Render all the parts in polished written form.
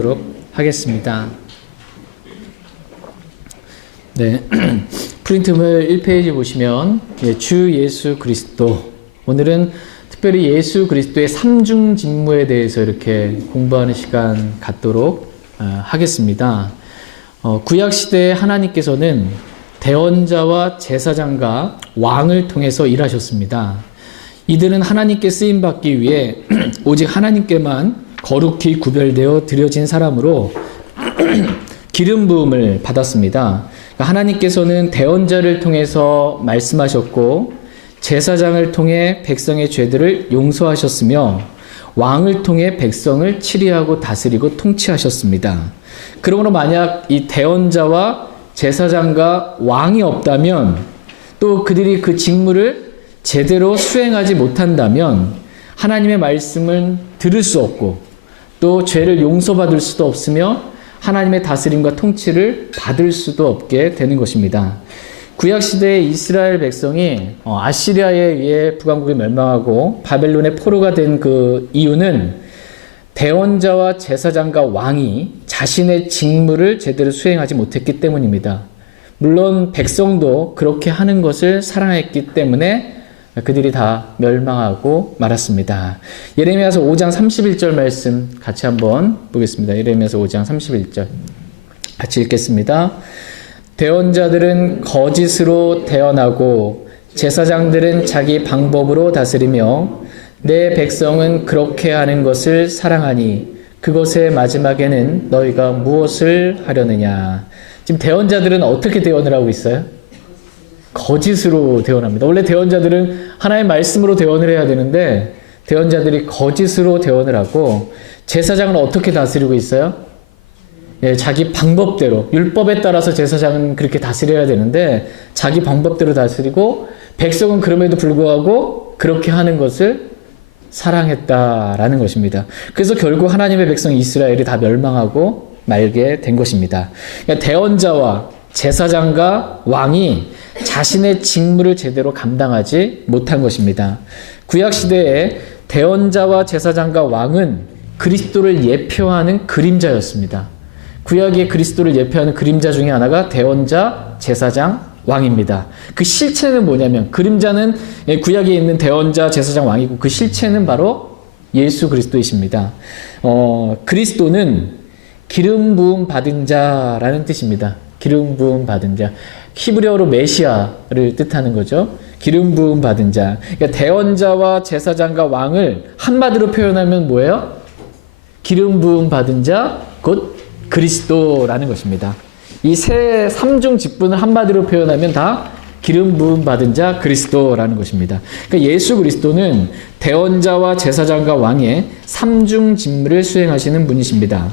하도록 하겠습니다. 네, 프린트물 1페이지 보시면 주 예수 그리스도, 오늘은 특별히 예수 그리스도의 삼중 직무에 대해서 이렇게 공부하는 시간 갖도록 하겠습니다. 구약시대에 하나님께서는 대언자와 제사장과 왕을 통해서 일하셨습니다. 이들은 하나님께 쓰임받기 위해 오직 하나님께만 거룩히 구별되어 드려진 사람으로 기름 부음을 받았습니다. 하나님께서는 대언자를 통해서 말씀하셨고 제사장을 통해 백성의 죄들을 용서하셨으며 왕을 통해 백성을 치리하고 다스리고 통치하셨습니다. 그러므로 만약 이 대언자와 제사장과 왕이 없다면, 또 그들이 그 직무를 제대로 수행하지 못한다면 하나님의 말씀은 들을 수 없고 또 죄를 용서받을 수도 없으며 하나님의 다스림과 통치를 받을 수도 없게 되는 것입니다. 구약시대의 이스라엘 백성이 아시리아에 의해 북왕국이 멸망하고 바벨론의 포로가 된 그 이유는 대언자와 제사장과 왕이 자신의 직무를 제대로 수행하지 못했기 때문입니다. 물론 백성도 그렇게 하는 것을 사랑했기 때문에 그들이 다 멸망하고 말았습니다. 예레미야서 5장 31절 말씀 같이 한번 보겠습니다. 예레미야서 5장 31절 같이 읽겠습니다. 대언자들은 거짓으로 대언하고 제사장들은 자기 방법으로 다스리며 내 백성은 그렇게 하는 것을 사랑하니 그것의 마지막에는 너희가 무엇을 하려느냐. 지금 대언자들은 어떻게 대언을 하고 있어요? 거짓으로 대언합니다. 원래 대언자들은 하나의 말씀으로 대언을 해야 되는데 대언자들이 거짓으로 대언을 하고, 제사장은 어떻게 다스리고 있어요? 자기 방법대로, 율법에 따라서 제사장은 그렇게 다스려야 되는데 자기 방법대로 다스리고, 백성은 그럼에도 불구하고 그렇게 하는 것을 사랑했다라는 것입니다. 그래서 결국 하나님의 백성 이스라엘이 다 멸망하고 말게 된 것입니다. 그러니까 대언자와 제사장과 왕이 자신의 직무를 제대로 감당하지 못한 것입니다. 구약시대에 대언자와 제사장과 왕은 그리스도를 예표하는 그림자였습니다. 구약의 그리스도를 예표하는 그림자 중에 하나가 대언자, 제사장, 왕입니다. 그 실체는 뭐냐면, 그림자는 구약에 있는 대언자, 제사장, 왕이고 그 실체는 바로 예수 그리스도이십니다. 그리스도는 기름 부음 받은 자라는 뜻입니다. 기름 부음 받은 자. 히브리어로 메시아를 뜻하는 거죠. 기름 부음 받은 자. 그러니까 대언자와 제사장과 왕을 한마디로 표현하면 뭐예요? 기름 부음 받은 자, 곧 그리스도라는 것입니다. 이 세 삼중 직분을 한마디로 표현하면 다 기름 부음 받은 자 그리스도라는 것입니다. 그러니까 예수 그리스도는 대언자와 제사장과 왕의 삼중 직무를 수행하시는 분이십니다.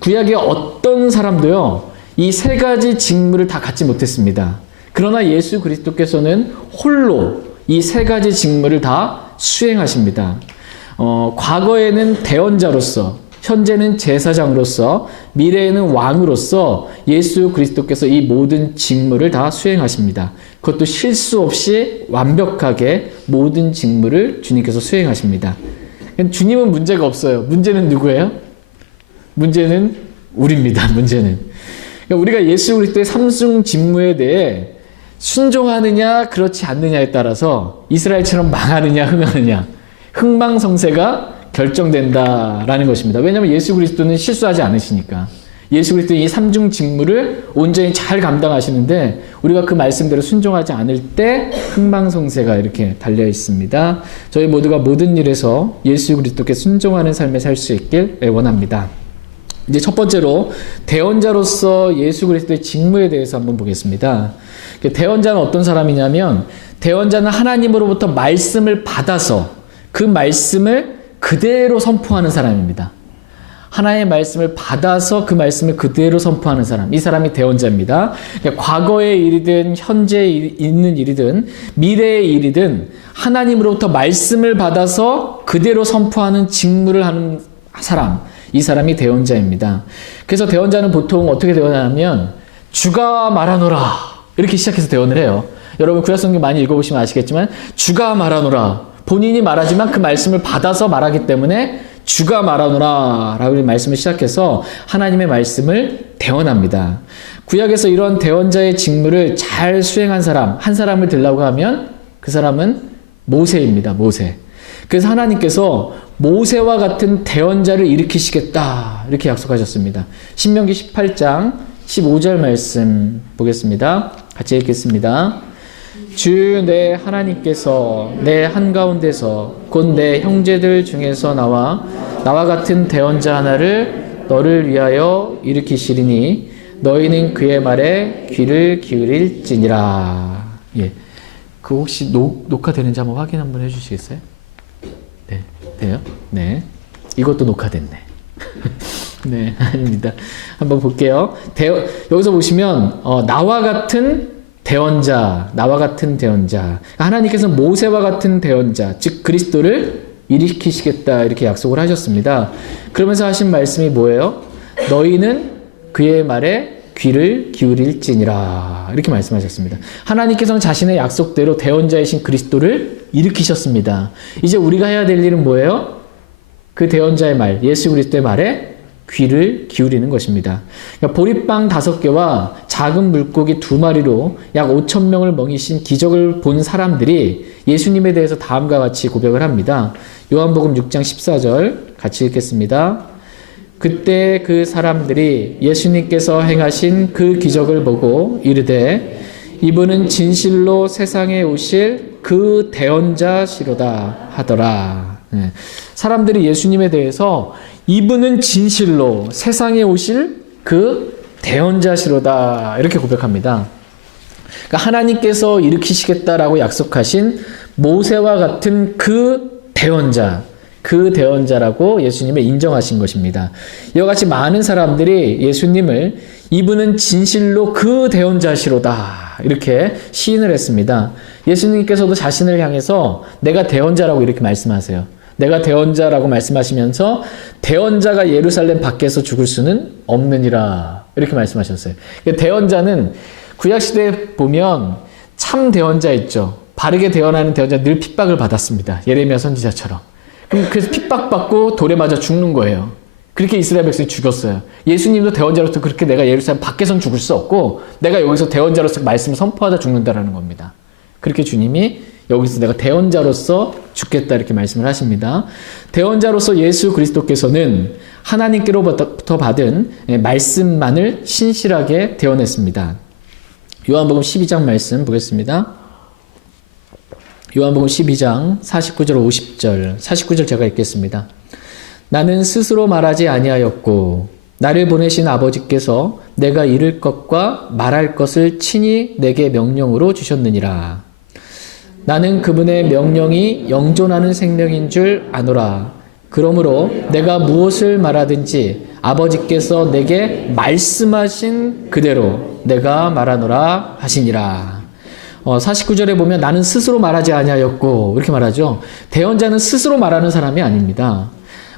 구약의 어떤 사람도요, 이 세 가지 직무를 다 갖지 못했습니다. 그러나 예수 그리스도께서는 홀로 이 세 가지 직무를 다 수행하십니다. 과거에는 대언자로서, 현재는 제사장으로서, 미래에는 왕으로서 예수 그리스도께서 이 모든 직무를 다 수행하십니다. 그것도 실수 없이 완벽하게 모든 직무를 주님께서 수행하십니다. 주님은 문제가 없어요. 문제는 누구예요? 문제는 우리입니다. 문제는. 우리가 예수 그리스도의 삼중 직무에 대해 순종하느냐 그렇지 않느냐에 따라서 이스라엘처럼 망하느냐 흥하느냐, 흥망성쇠가 결정된다라는 것입니다. 왜냐하면 예수 그리스도는 실수하지 않으시니까. 예수 그리스도의 이 삼중 직무를 온전히 잘 감당하시는데 우리가 그 말씀대로 순종하지 않을 때 흥망성쇠가 이렇게 달려 있습니다. 저희 모두가 모든 일에서 예수 그리스도께 순종하는 삶을 살 수 있길 원합니다. 이제 첫 번째로 대언자로서 예수 그리스도의 직무에 대해서 한번 보겠습니다. 대언자는 어떤 사람이냐면, 대언자는 하나님으로부터 말씀을 받아서 그 말씀을 그대로 선포하는 사람입니다. 하나님의 말씀을 받아서 그 말씀을 그대로 선포하는 사람, 이 사람이 대언자입니다. 그러니까 과거의 일이든 현재 있는 일이든 미래의 일이든 하나님으로부터 말씀을 받아서 그대로 선포하는 직무를 하는 사람, 이 사람이 대언자입니다. 그래서 대언자는 보통 어떻게 대언하냐면 주가 말하노라 이렇게 시작해서 대언을 해요. 여러분 구약성경 많이 읽어보시면 아시겠지만 주가 말하노라, 본인이 말하지만 그 말씀을 받아서 말하기 때문에 주가 말하노라 라고 말씀을 시작해서 하나님의 말씀을 대언합니다. 구약에서 이런 대언자의 직무를 잘 수행한 사람, 한 사람을 들라고 하면 그 사람은 모세입니다. 모세. 그래서 하나님께서 모세와 같은 대언자를 일으키시겠다 이렇게 약속하셨습니다. 신명기 18장 15절 말씀 보겠습니다. 같이 읽겠습니다. 주 내 하나님께서 내 한가운데서 곧 내 형제들 중에서 나와 같은 대언자 하나를 너를 위하여 일으키시리니 너희는 그의 말에 귀를 기울일지니라. 예, 그 혹시 녹화되는지 한번 확인 한번 해주시겠어요? 네, 돼요? 네, 이것도 녹화됐네. 네, 아닙니다. 한번 볼게요. 여기서 보시면 나와 같은 대언자. 하나님께서 모세와 같은 대언자, 즉 그리스도를 일으키시겠다 이렇게 약속을 하셨습니다. 그러면서 하신 말씀이 뭐예요? 너희는 그의 말에 귀를 기울일지니라 이렇게 말씀하셨습니다. 하나님께서는 자신의 약속대로 대언자이신 그리스도를 일으키셨습니다. 이제 우리가 해야 될 일은 뭐예요? 그 대언자의 말, 예수 그리스도의 말에 귀를 기울이는 것입니다. 그러니까 보리빵 5개와 작은 물고기 2마리로 약 5,000명을 먹이신 기적을 본 사람들이 예수님에 대해서 다음과 같이 고백을 합니다. 요한복음 6장 14절 같이 읽겠습니다. 그때 그 사람들이 예수님께서 행하신 그 기적을 보고 이르되 이분은 진실로 세상에 오실 그 대언자시로다 하더라. 사람들이 예수님에 대해서 이분은 진실로 세상에 오실 그 대언자시로다 이렇게 고백합니다. 그러니까 하나님께서 일으키시겠다라고 약속하신 모세와 같은 그 대언자라고 예수님을 인정하신 것입니다. 이와 같이 많은 사람들이 예수님을 이분은 진실로 그 대언자시로다 이렇게 시인을 했습니다. 예수님께서도 자신을 향해서 내가 대언자라고 이렇게 말씀하세요. 내가 대언자라고 말씀하시면서 대언자가 예루살렘 밖에서 죽을 수는 없느니라 이렇게 말씀하셨어요. 대언자는 구약시대에 보면 참 대언자 있죠. 바르게 대언하는 대언자 늘 핍박을 받았습니다. 예레미야 선지자처럼. 그래서 핍박받고 돌에 맞아 죽는 거예요. 그렇게 이스라엘 백성이 죽였어요. 예수님도 대언자로서 그렇게 내가 예루살렘 밖에선 죽을 수 없고 내가 여기서 대언자로서 말씀을 선포하다 죽는다라는 겁니다. 그렇게 주님이 여기서 내가 대언자로서 죽겠다 이렇게 말씀을 하십니다. 대언자로서 예수 그리스도께서는 하나님께로부터 받은 말씀만을 신실하게 대언했습니다. 요한복음 12장 말씀 보겠습니다. 요한복음 12장 49절 50절 49절 제가 읽겠습니다. 나는 스스로 말하지 아니하였고 나를 보내신 아버지께서 내가 이룰 것과 말할 것을 친히 내게 명령으로 주셨느니라. 나는 그분의 명령이 영존하는 생명인 줄 아노라. 그러므로 내가 무엇을 말하든지 아버지께서 내게 말씀하신 그대로 내가 말하노라 하시니라. 49절에 보면 나는 스스로 말하지 아니하였고 이렇게 말하죠. 대언자는 스스로 말하는 사람이 아닙니다.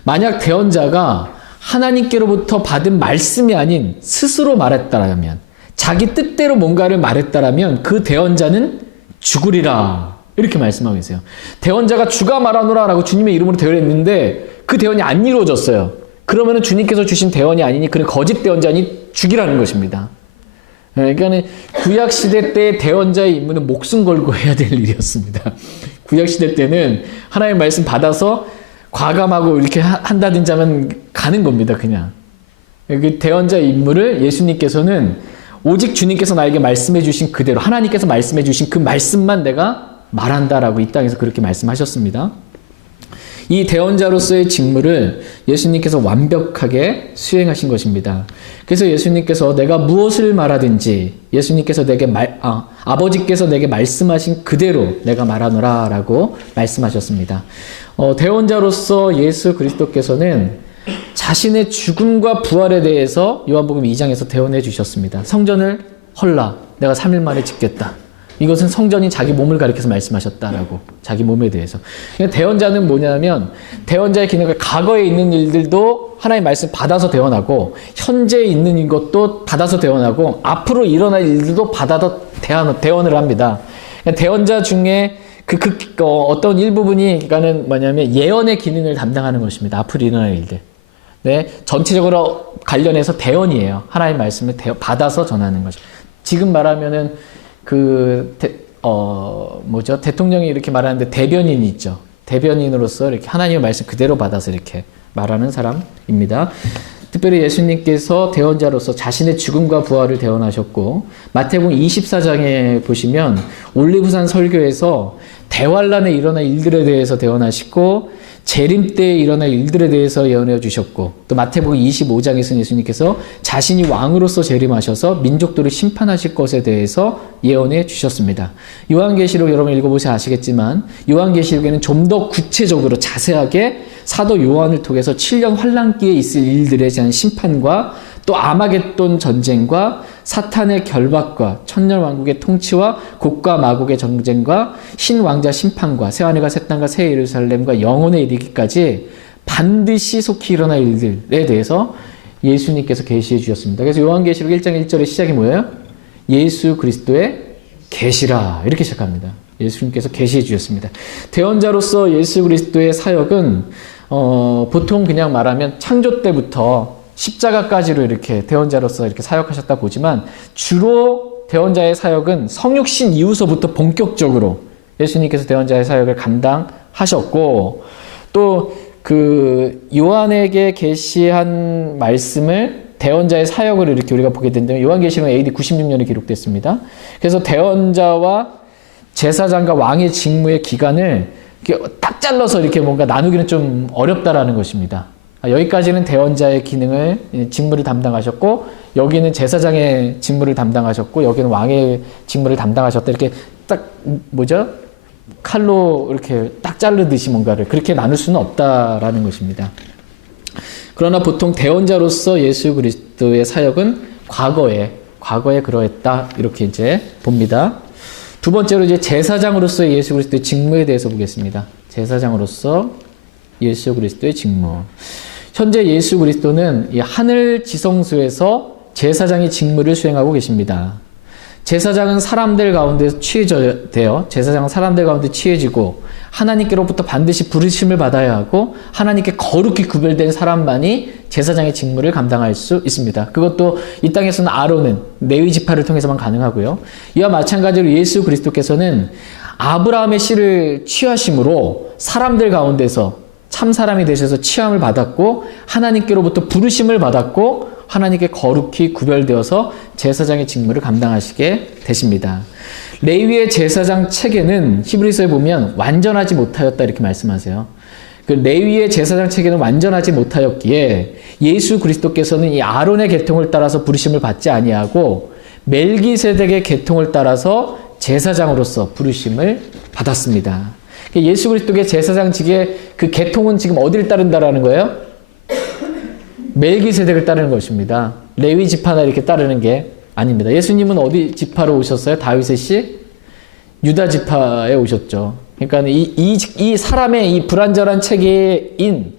만약 대언자가 하나님께로부터 받은 말씀이 아닌 스스로 말했다라면, 자기 뜻대로 뭔가를 말했다라면 그 대언자는 죽으리라 이렇게 말씀하고 계세요. 대언자가 주가 말하노라 라고 주님의 이름으로 대언했는데 그 대언이 안 이루어졌어요. 그러면 주님께서 주신 대언이 아니니 그는 거짓 대언자니 죽이라는 것입니다. 그러니까 구약시대 때 대언자의 임무는 목숨 걸고 해야 될 일이었습니다. 구약시대 때는 하나님의 말씀 받아서 과감하고 이렇게 한다든지 하면 가는 겁니다. 그냥. 그 대언자의 임무를 예수님께서는 오직 주님께서 나에게 말씀해 주신 그대로, 하나님께서 말씀해 주신 그 말씀만 내가 말한다라고 이 땅에서 그렇게 말씀하셨습니다. 이 대언자로서의 직무를 예수님께서 완벽하게 수행하신 것입니다. 그래서 예수님께서 내가 무엇을 말하든지 예수님께서 아버지께서 내게 말씀하신 그대로 내가 말하노라 라고 말씀하셨습니다. 대언자로서 예수 그리스도께서는 자신의 죽음과 부활에 대해서 요한복음 2장에서 대언해 주셨습니다. 성전을 헐라 내가 3일 만에 짓겠다. 이것은 성전인 자기 몸을 가리켜서 말씀하셨다라고, 자기 몸에 대해서. 대언자는 뭐냐면 대언자의 기능은 과거에 있는 일들도 하나님의 말씀 받아서 대언하고, 현재에 있는 것도 받아서 대언하고, 앞으로 일어날 일들도 받아서 대언을 합니다. 대언자 중에 어떤 일부분이, 그러니까는 뭐냐면 예언의 기능을 담당하는 것입니다. 앞으로 일어날 일들. 네, 전체적으로 관련해서 대언이에요. 하나님의 말씀을 받아서 전하는 거죠. 지금 말하면은 대통령이 이렇게 말하는데 대변인이 있죠. 대변인으로서 이렇게 하나님의 말씀 그대로 받아서 이렇게 말하는 사람입니다. 특별히 예수님께서 대언자로서 자신의 죽음과 부활을 대언하셨고, 마태복음 24장에 보시면 올리브산 설교에서 대환란에 일어날 일들에 대해서 대언하시고, 재림 때에 일어날 일들에 대해서 예언해 주셨고, 또 마태복음 25장에서 예수님께서 자신이 왕으로서 재림하셔서 민족들을 심판하실 것에 대해서 예언해 주셨습니다. 요한계시록 여러분 읽어보셔야 아시겠지만, 요한계시록에는 좀 더 구체적으로 자세하게 사도 요한을 통해서 7년 환란기에 있을 일들에 대한 심판과, 또 아마겟돈 전쟁과 사탄의 결박과 천년왕국의 통치와 곡과 마곡의 전쟁과 신왕자 심판과 새하늘과 새 땅과 새 예루살렘과 영원에 이르기까지 반드시 속히 일어날 일들에 대해서 예수님께서 계시해 주셨습니다. 그래서 요한계시록 1장 1절의 시작이 뭐예요? 예수 그리스도의 계시라, 이렇게 시작합니다. 예수님께서 계시해 주셨습니다. 대언자로서 예수 그리스도의 사역은 보통 그냥 말하면 창조 때부터 십자가까지로 이렇게 대언자로서 이렇게 사역하셨다 보지만, 주로 대언자의 사역은 성육신 이후서부터 본격적으로 예수님께서 대언자의 사역을 감당하셨고, 또 요한에게 계시한 말씀을 대언자의 사역을 이렇게 우리가 보게 된다면, 요한계시록은 AD 96년에 기록됐습니다. 그래서 대언자와 제사장과 왕의 직무의 기간을 이렇게 딱 잘라서 이렇게 뭔가 나누기는 좀 어렵다라는 것입니다. 여기까지는 대언자의 직무를 담당하셨고, 여기는 제사장의 직무를 담당하셨고, 여기는 왕의 직무를 담당하셨다. 이렇게 딱 칼로 이렇게 딱 자르듯이 뭔가를 그렇게 나눌 수는 없다라는 것입니다. 그러나 보통 대언자로서 예수 그리스도의 사역은 과거에 그러했다, 이렇게 이제 봅니다. 두 번째로 이제 제사장으로서의 예수 그리스도의 직무에 대해서 보겠습니다. 제사장으로서 예수 그리스도의 직무. 현재 예수 그리스도는 이 하늘 지성소에서 제사장의 직무를 수행하고 계십니다. 제사장은 사람들 가운데 제사장은 사람들 가운데 취해지고, 하나님께로부터 반드시 부르심을 받아야 하고, 하나님께 거룩히 구별된 사람만이 제사장의 직무를 감당할 수 있습니다. 그것도 이 땅에서는 아론은 레위 지파를 통해서만 가능하고요. 이와 마찬가지로 예수 그리스도께서는 아브라함의 씨를 취하심으로 사람들 가운데서 참 사람이 되셔서 취함을 받았고, 하나님께로부터 부르심을 받았고, 하나님께 거룩히 구별되어서 제사장의 직무를 감당하시게 되십니다. 레위의 제사장 체계는 히브리서에 보면 완전하지 못하였다, 이렇게 말씀하세요. 그 레위의 제사장 체계는 완전하지 못하였기에 예수 그리스도께서는 이 아론의 계통을 따라서 부르심을 받지 아니하고 멜기세덱의 계통을 따라서 제사장으로서 부르심을 받았습니다. 예수 그리스도의 제사장직의 그 계통은 지금 어디를 따른다라는 거예요? 멜기세덱을 따르는 것입니다. 레위 지파나 이렇게 따르는 게 아닙니다. 예수님은 어디 지파로 오셨어요? 다윗의 씨? 유다 지파에 오셨죠. 그러니까 이 사람의 이 불완전한 체계인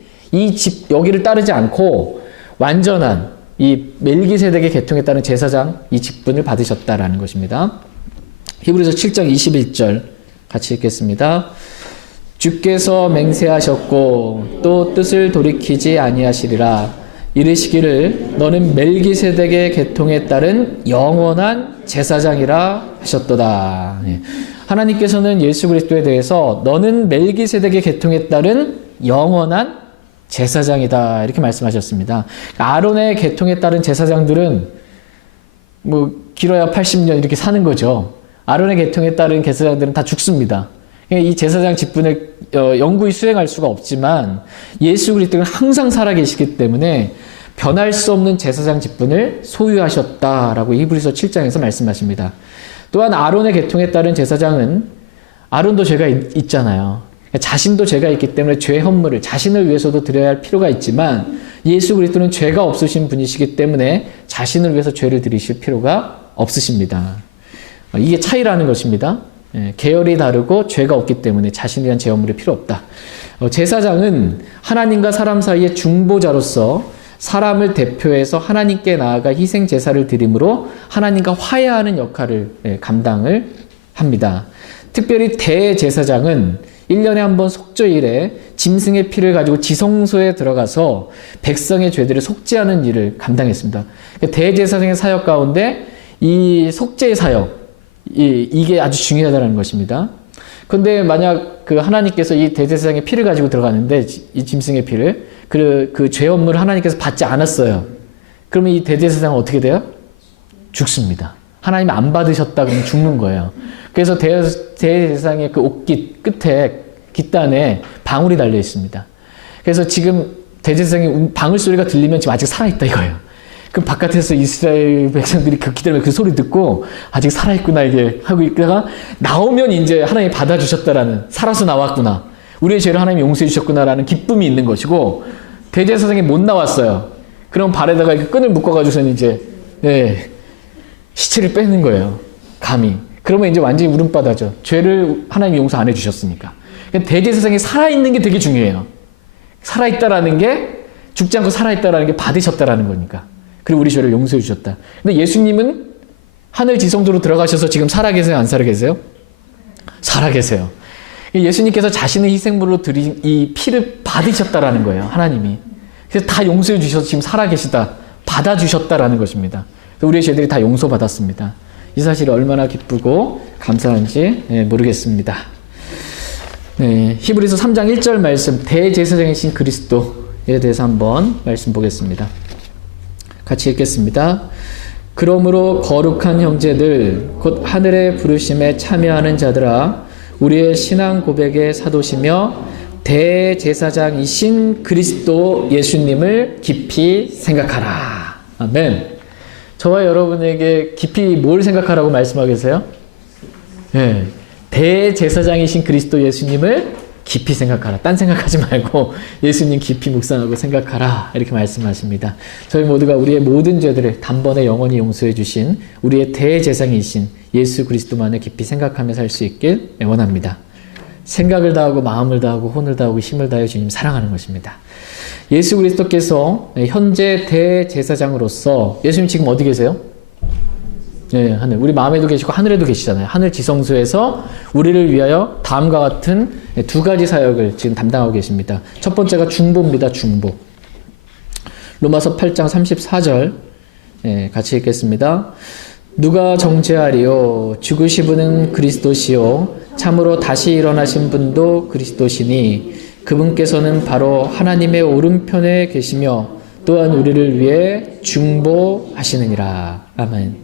여기를 따르지 않고 완전한 이 멜기세덱의 계통에 따른 제사장 이 직분을 받으셨다라는 것입니다. 히브리서 7장 21절 같이 읽겠습니다. 주께서 맹세하셨고 또 뜻을 돌이키지 아니하시리라. 이르시기를 너는 멜기세덱의 계통에 따른 영원한 제사장이라 하셨도다. 하나님께서는 예수 그리스도에 대해서 너는 멜기세덱의 계통에 따른 영원한 제사장이다, 이렇게 말씀하셨습니다. 아론의 계통에 따른 제사장들은 길어야 80년 이렇게 사는 거죠. 아론의 계통에 따른 제사장들은 다 죽습니다. 이 제사장 직분을 영구히 수행할 수가 없지만 예수 그리스도는 항상 살아계시기 때문에 변할 수 없는 제사장 직분을 소유하셨다라고 히브리서 7장에서 말씀하십니다. 또한 아론의 계통에 따른 제사장은 아론도 죄가 있잖아요. 자신도 죄가 있기 때문에 죄 헌물을 자신을 위해서도 드려야 할 필요가 있지만 예수 그리스도는 죄가 없으신 분이시기 때문에 자신을 위해서 죄를 드리실 필요가 없으십니다. 이게 차이라는 것입니다. 계열이 다르고 죄가 없기 때문에 자신에 대한 제헌물이 필요 없다. 제사장은 하나님과 사람 사이의 중보자로서 사람을 대표해서 하나님께 나아가 희생 제사를 드림으로 하나님과 화해하는 역할을 감당을 합니다. 특별히 대제사장은 1년에 한 번 속죄일에 짐승의 피를 가지고 지성소에 들어가서 백성의 죄들을 속죄하는 일을 감당했습니다. 대제사장의 사역 가운데 이 속죄의 사역, 이게 아주 중요하다는 것입니다. 그런데 만약 그 하나님께서 이 대제사장의 피를 가지고 들어가는데, 이 짐승의 피를, 그 죄 업무를 하나님께서 받지 않았어요. 그러면 이 대제사장은 어떻게 돼요? 죽습니다. 하나님 안 받으셨다 그러면 죽는 거예요. 그래서 대제사장의 그 옷깃 끝에 깃단에 방울이 달려 있습니다. 그래서 지금 대제사장의 방울 소리가 들리면 지금 아직 살아있다 이거예요. 그럼 바깥에서 이스라엘 백성들이 그 기다리면 그 소리 듣고 아직 살아있구나 이게 하고 있다가 나오면 이제 하나님이 받아주셨다라는, 살아서 나왔구나, 우리의 죄를 하나님이 용서해 주셨구나라는 기쁨이 있는 것이고, 대제사장이 못 나왔어요. 그럼 발에다가 이렇게 끈을 묶어가지고서는 이제 시체를 빼는 거예요. 감히. 그러면 이제 완전히 울음바다죠. 죄를 하나님이 용서 안 해주셨으니까. 대제사장이 살아있는 게 되게 중요해요. 살아있다라는 게, 죽지 않고 살아있다라는 게 받으셨다라는 거니까. 그리고 우리 죄를 용서해 주셨다. 근데 예수님은 하늘 지성소로 들어가셔서 지금 살아계세요? 안 살아계세요? 살아계세요. 예수님께서 자신의 희생물로 드린 이 피를 받으셨다라는 거예요. 하나님이. 그래서 다 용서해 주셔서 지금 살아계시다, 받아주셨다라는 것입니다. 우리의 죄들이 다 용서받았습니다. 이 사실이 얼마나 기쁘고 감사한지 모르겠습니다. 히브리서 3장 1절 말씀, 대제사장이신 그리스도에 대해서 한번 말씀 보겠습니다. 같이 읽겠습니다. 그러므로 거룩한 형제들, 곧 하늘의 부르심에 참여하는 자들아, 우리의 신앙 고백의 사도시며 대제사장이신 그리스도 예수님을 깊이 생각하라. 아멘. 저와 여러분에게 깊이 뭘 생각하라고 말씀하고 계세요? 네. 대제사장이신 그리스도 예수님을 깊이 생각하라. 딴 생각하지 말고 예수님 깊이 묵상하고 생각하라. 이렇게 말씀하십니다. 저희 모두가 우리의 모든 죄들을 단번에 영원히 용서해 주신 우리의 대제사장이신 예수 그리스도만을 깊이 생각하며 살 수 있길 원합니다. 생각을 다하고 마음을 다하고 혼을 다하고 힘을 다하여 주님 사랑하는 것입니다. 예수 그리스도께서 현재 대제사장으로서, 예수님 지금 어디 계세요? 네, 하늘. 우리 마음에도 계시고 하늘에도 계시잖아요. 하늘 지성소에서 우리를 위하여 다음과 같은 두 가지 사역을 지금 담당하고 계십니다. 첫 번째가 중보입니다. 중보. 로마서 8장 34절 같이 읽겠습니다. 누가 정죄하리요? 죽으신 분은 그리스도시요 참으로 다시 일어나신 분도 그리스도시니 그분께서는 바로 하나님의 오른편에 계시며 또한 우리를 위해 중보하시느니라. 아멘.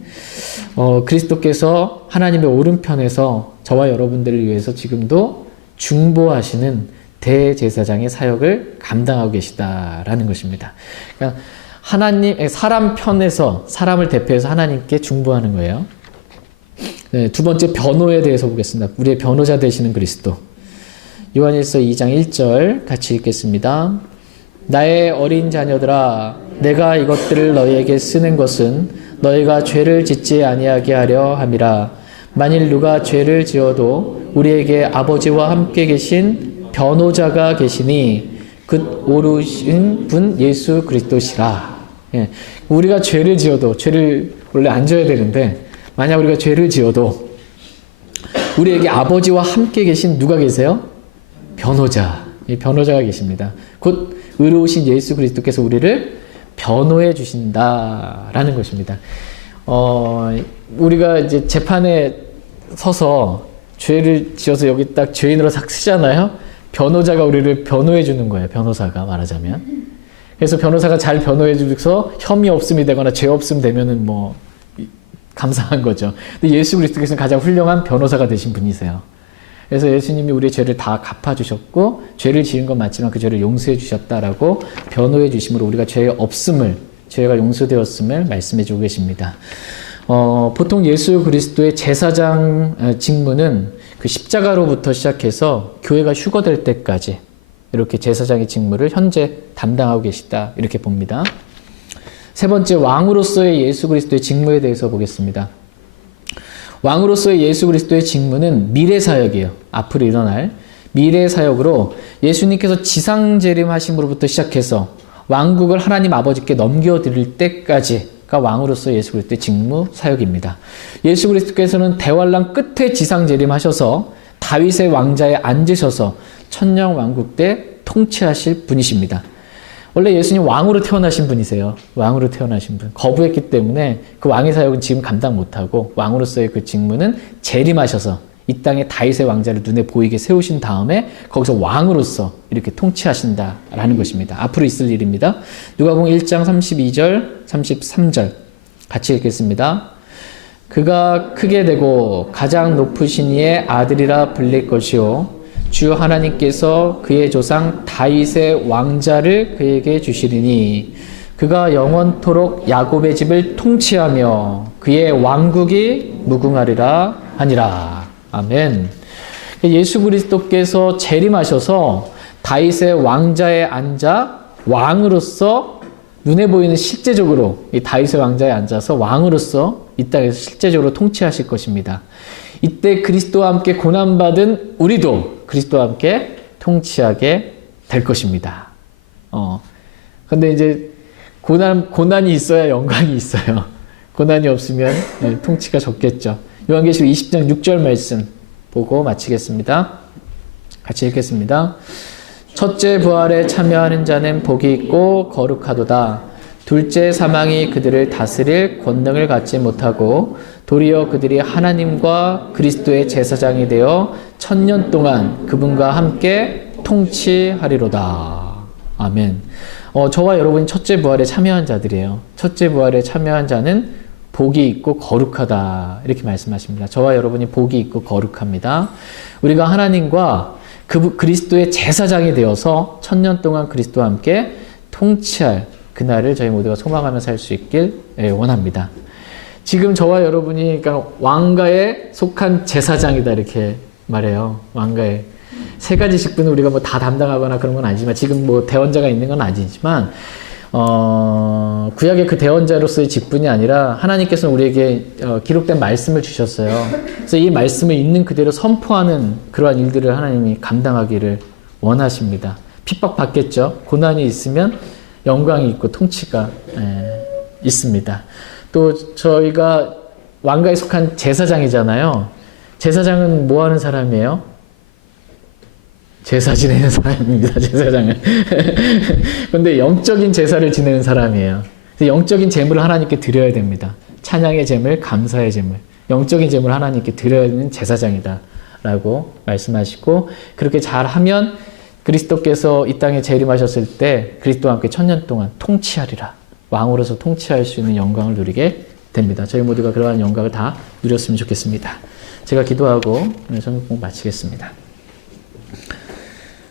그리스도께서 하나님의 오른편에서 저와 여러분들을 위해서 지금도 중보하시는 대제사장의 사역을 감당하고 계시다라는 것입니다. 그러니까 사람 편에서, 사람을 대표해서 하나님께 중보하는 거예요. 두 번째, 변호에 대해서 보겠습니다. 우리의 변호자 되시는 그리스도. 요한일서 2장 1절 같이 읽겠습니다. 나의 어린 자녀들아, 내가 이것들을 너희에게 쓰는 것은 너희가 죄를 짓지 아니하게 하려 함이라. 만일 누가 죄를 지어도 우리에게 아버지와 함께 계신 변호자가 계시니 그 오르신 분 예수 그리스도시라. 우리가 죄를 지어도, 죄를 원래 안 지어야 되는데 만약 우리가 죄를 지어도 우리에게 아버지와 함께 계신 누가 계세요? 변호자. 변호자가 계십니다. 곧 의로우신 예수 그리스도께서 우리를 변호해 주신다라는 것입니다. 우리가 이제 재판에 서서 죄를 지어서 여기 딱 죄인으로 싹 쓰잖아요. 변호자가 우리를 변호해 주는 거예요. 변호사가 말하자면. 그래서 변호사가 잘 변호해 줘서 혐의 없음이 되거나 죄 없음 되면은 뭐 감사한 거죠. 근데 예수 그리스도께서는 가장 훌륭한 변호사가 되신 분이세요. 그래서 예수님이 우리의 죄를 다 갚아주셨고 죄를 지은 건 맞지만 그 죄를 용서해 주셨다라고 변호해 주심으로 우리가 죄의 없음을, 죄가 용서되었음을 말씀해 주고 계십니다. 보통 예수 그리스도의 제사장 직무는 그 십자가로부터 시작해서 교회가 휴거될 때까지 이렇게 제사장의 직무를 현재 담당하고 계시다 이렇게 봅니다. 세 번째, 왕으로서의 예수 그리스도의 직무에 대해서 보겠습니다. 왕으로서의 예수 그리스도의 직무는 미래 사역이에요. 앞으로 일어날 미래 사역으로 예수님께서 지상 재림하심으로부터 시작해서 왕국을 하나님 아버지께 넘겨드릴 때까지가 왕으로서 예수 그리스도의 직무 사역입니다. 예수 그리스도께서는 대환란 끝에 지상 재림하셔서 다윗의 왕자에 앉으셔서 천년 왕국 때 통치하실 분이십니다. 원래 예수님 왕으로 태어나신 분이세요. 왕으로 태어나신 분. 거부했기 때문에 그 왕의 사역은 지금 감당 못하고 왕으로서의 그 직무는 재림하셔서 이 땅에 다윗의 왕자를 눈에 보이게 세우신 다음에 거기서 왕으로서 이렇게 통치하신다라는 것입니다. 앞으로 있을 일입니다. 누가복음 1장 32절, 33절 같이 읽겠습니다. 그가 크게 되고 가장 높으신 이의 아들이라 불릴 것이요 주 하나님께서 그의 조상 다윗의 왕자를 그에게 주시리니 그가 영원토록 야곱의 집을 통치하며 그의 왕국이 무궁하리라 하니라. 아멘. 예수 그리스도께서 재림하셔서 다윗의 왕자에 앉아 왕으로서 눈에 보이는 실제적으로 이 다윗의 왕자에 앉아서 왕으로서 이 땅에서 실제적으로 통치하실 것입니다. 이때 그리스도와 함께 고난받은 우리도 그리스도와 함께 통치하게 될 것입니다. 근데 이제 고난이 있어야 영광이 있어요. 고난이 없으면 통치가 적겠죠. 요한계시록 20장 6절 말씀 보고 마치겠습니다. 같이 읽겠습니다. 첫째 부활에 참여하는 자는 복이 있고 거룩하도다. 둘째 사망이 그들을 다스릴 권능을 갖지 못하고 도리어 그들이 하나님과 그리스도의 제사장이 되어 천년 동안 그분과 함께 통치하리로다. 아멘. 저와 여러분이 첫째 부활에 참여한 자들이에요. 첫째 부활에 참여한 자는 복이 있고 거룩하다. 이렇게 말씀하십니다. 저와 여러분이 복이 있고 거룩합니다. 우리가 하나님과 그리스도의 제사장이 되어서 천년 동안 그리스도와 함께 통치할 그날을 저희 모두가 소망하며 살 수 있길 원합니다. 지금 저와 여러분이 그러니까 왕가에 속한 제사장이다 이렇게 말해요. 왕가에 세 가지 직분을 우리가 뭐 다 담당하거나 그런 건 아니지만 지금 뭐 대원자가 있는 건 아니지만 구약의 그 대원자로서의 직분이 아니라 하나님께서는 우리에게 기록된 말씀을 주셨어요. 그래서 이 말씀을 있는 그대로 선포하는 그러한 일들을 하나님이 감당하기를 원하십니다. 핍박받겠죠. 고난이 있으면 영광이 있고 통치가 있습니다. 또 저희가 왕가에 속한 제사장이잖아요. 제사장은 뭐 하는 사람이에요? 제사 지내는 사람입니다. 제사장은. 그런데 영적인 제사를 지내는 사람이에요. 영적인 제물을 하나님께 드려야 됩니다. 찬양의 제물, 감사의 제물. 영적인 제물을 하나님께 드려야 되는 제사장이다 라고 말씀하시고 그렇게 잘하면 그리스도께서 이 땅에 재림하셨을 때 그리스도와 함께 천년 동안 통치하리라. 왕으로서 통치할 수 있는 영광을 누리게 됩니다. 저희 모두가 그러한 영광을 다 누렸으면 좋겠습니다. 제가 기도하고 오늘 설교 꼭 마치겠습니다.